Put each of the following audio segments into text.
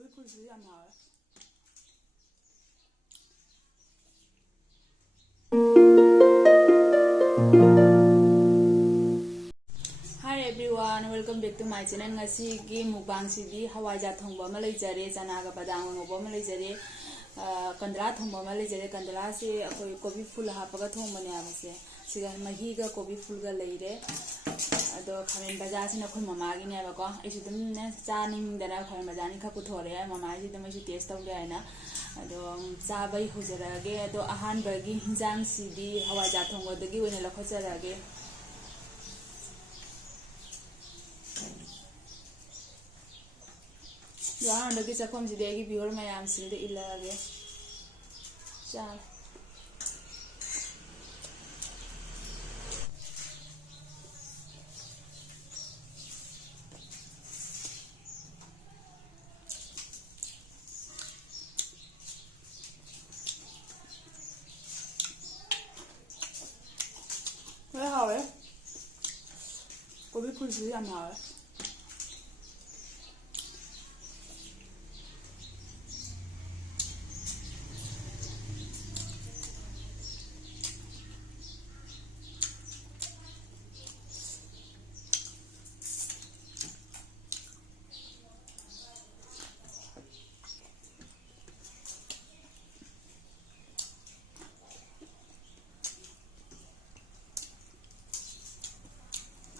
고기 풀지 않나요? Hi everyone, welcome back to my channel. Ngasi gi mukbang sidi hawaja thongba ma leijare chana ga badang ngobo ma leijare kandla thongba ma leijare kandla se akoi kobi ful hapaga thongba ne amase siga mahi ga kobi ful ga leire ado khamen baja sina khoi mama gi ne ba ko isu dum ne chaning dara khoi majani kha puthore mama ji dum isu taste tawle aina ado chabai hojarage ado ahan bagi hinjang sidi hawaja thongba dagi wena lakhojarage Yohan dagi chakhom si degi bihor mayam sinde ilage chal Very hard. Kobi 풀지 않나요?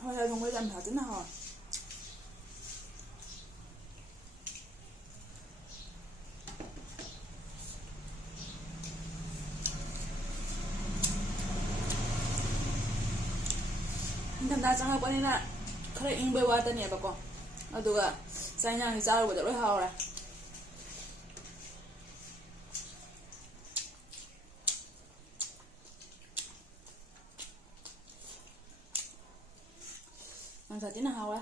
Thôi không có dành thả tính nào Thằng ta chẳng qua nên là khởi in bơi qua tên nhẹ bà con ở tụi à sai nhau thì sao rồi để đối hào rồi Thằng thả tính nào á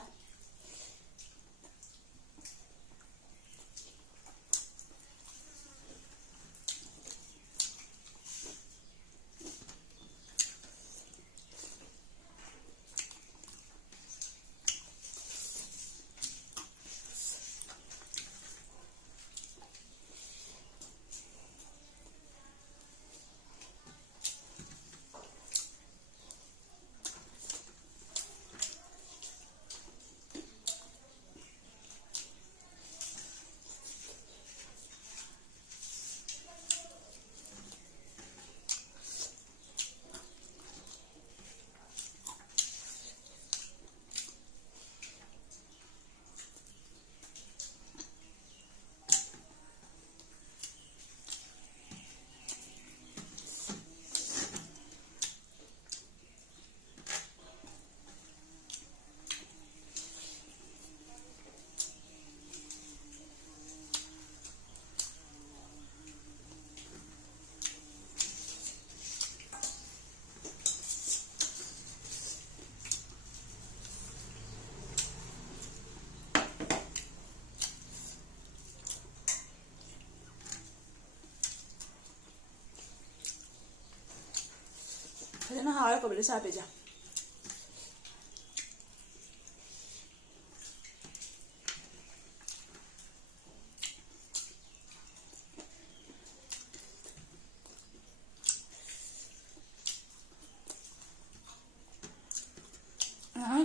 Thế nó hỏi có bị sao vậy chứ?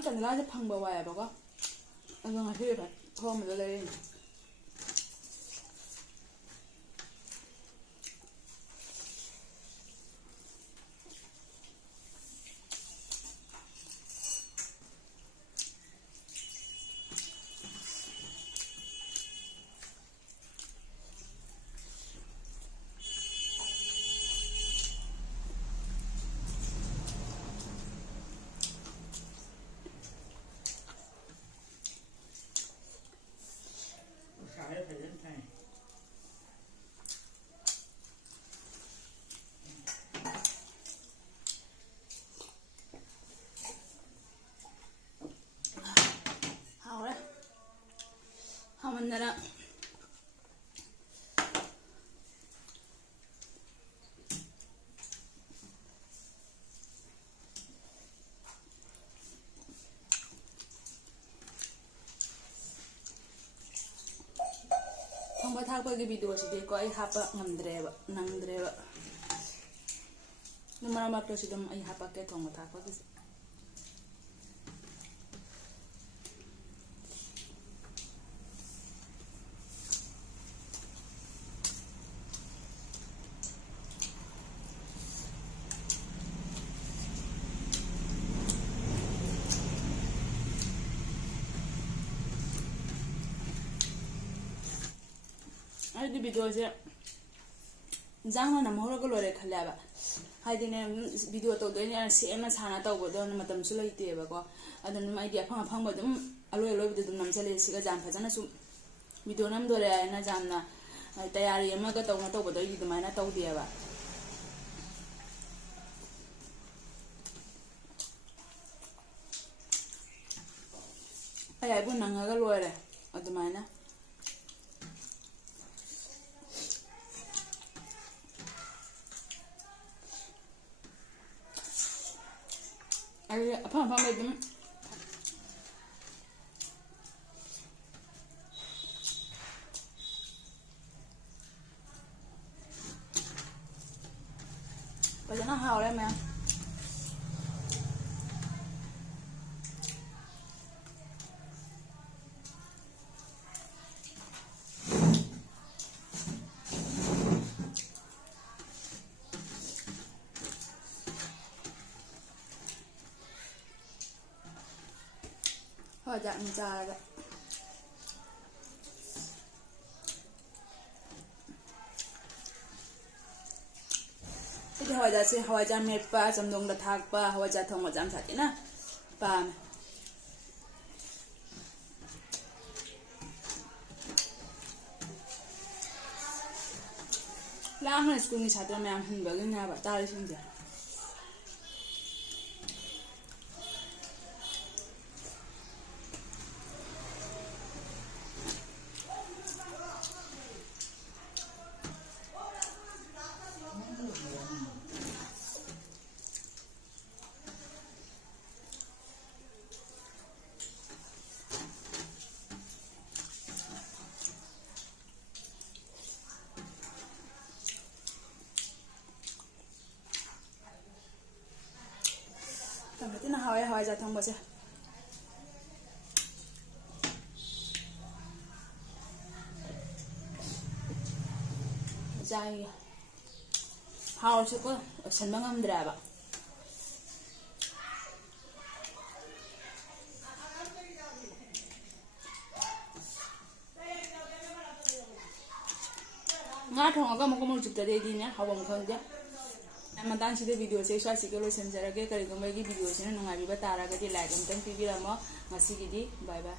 Cần lá cho phăng bờ ngoài bà có anh đang thấy phải thơm mình lên 하면은 ꯊꯣꯡꯕ ꯊꯥꯛꯄꯒꯤ ꯚꯤꯗꯤꯑꯣꯁꯤꯗꯤꯀꯣ ꯑꯩ ꯍꯥꯞꯄ ꯉꯝꯗ꯭ꯔꯦꯕ ꯅꯪꯗ꯭ꯔꯦꯕ ꯑꯗꯨꯝ ꯃꯔꯛ ꯃꯔꯛꯇꯁꯨ ꯑꯗꯨꯝ ꯑꯩ ꯍꯥꯞꯄꯛꯀꯦ ꯊꯣꯡꯕ ꯊꯥꯛꯄꯒꯤꯁꯦ ꯑꯩꯗꯤ ꯚꯤꯗꯤꯑꯣꯁꯦ ꯏꯟꯖꯥꯡ ꯃꯅꯝ ꯍꯧꯔꯒ ꯂꯣꯏꯔꯦ ꯈꯜꯂꯦꯕ ꯍꯥꯏꯗꯤꯅꯦ ꯚꯤꯗꯤꯑꯣ ꯇꯧꯗꯣꯏꯅꯦ ꯁꯦꯝꯅ ꯁꯥꯟꯅ ꯇꯧꯕꯗꯣ ꯃꯇꯝꯁꯨ ꯂꯩꯇꯦꯕꯀꯣ ꯑꯗꯨꯅ ꯑꯩꯗꯤ ꯑꯐꯪ ꯑꯐꯪꯕ ꯑꯗꯨꯝ ꯑꯂꯣꯏꯕꯗ ꯑꯗꯨꯝ ꯅꯝꯁꯤꯜꯂꯦ ꯁꯤꯒ ꯌꯥꯝ ꯐꯖꯅꯁꯨ ꯚꯤꯗꯤꯑꯣ ꯅꯝꯗꯣꯔꯦ ꯍꯥꯏꯅ ꯌꯥꯝꯅ ꯇꯌꯥꯔꯤ ꯑꯃꯒ ꯇꯧꯕꯗꯣ ꯑꯩꯗꯤ ꯑꯗꯨꯃꯥꯏꯅ ꯇꯧꯗꯦꯕ ꯑꯩ ꯍꯥꯏꯕꯨ ꯅꯪꯉꯒ ꯂꯣꯏꯔꯦ ꯑꯗꯨꯃꯥꯏꯅ ꯑꯩ ꯑꯐꯪ ꯑꯐꯪꯕ ꯑꯗꯨꯝ ꯐꯖꯅ ꯍꯥꯎꯔꯦ ꯃꯌꯥꯝ ꯍꯋꯥꯏꯖꯥꯛ ꯃꯆꯥꯗ ꯑꯩꯗꯤ ꯍꯋꯥꯏꯖꯥꯔꯁꯦ ꯍꯋꯥꯏꯖꯥꯔ ꯃꯦꯠꯄ ꯆꯝꯊꯣꯡꯗ ꯊꯥꯛꯄ ꯍꯋꯥꯏꯖꯥꯔ ꯊꯣꯡꯕꯁꯦ ꯌꯥꯝ ꯁꯥꯊꯤꯅ ꯄꯥꯝꯃꯦ ꯂꯥꯡꯅ ꯁ꯭ꯀꯨꯜꯒꯤ ꯁꯥꯇ꯭ꯔ ꯃꯌꯥꯝ ꯍꯟꯕꯒꯤꯅꯦꯕ ꯆꯥꯔꯤꯁꯤꯡꯁꯦ ꯌꯥꯝ ꯍꯥꯎꯋꯦ ꯍꯋꯥꯏꯖꯥꯔ ꯊꯣꯡꯕꯁꯦ ꯆꯥꯏ ꯍꯥꯎꯔꯁꯨꯀꯣ ꯑꯣꯏꯁꯟꯕ ꯉꯝꯗ꯭ꯔꯦꯕ ꯉꯥ ꯊꯣꯡꯉꯒ ꯑꯃꯨꯛꯀ ꯃꯣꯔꯣꯛ ꯆꯨꯞꯇꯔꯗꯤꯅꯦ ꯍꯥꯎꯐꯝ ꯈꯪꯗꯦ ꯃꯇꯥꯡꯁꯤꯗ ꯚꯤꯗꯤꯑꯣꯁꯦ ꯁ꯭ꯋꯥꯏꯁꯤꯒ ꯂꯣꯏꯁꯤꯟꯖꯔꯒꯦ ꯀꯔꯤꯒꯨꯝꯕ ꯑꯩꯒꯤ ꯚꯤꯗꯤꯑꯣꯁꯤꯅ ꯅꯨꯡꯉꯥꯏꯕꯤꯕ ꯇꯥꯔꯒꯗꯤ ꯂꯥꯏꯛ ꯑꯃꯇꯪ ꯄꯤꯕꯤꯔꯝꯃꯣ ꯉꯁꯤꯒꯤꯗꯤ ꯕꯥꯏ ꯕꯥꯏ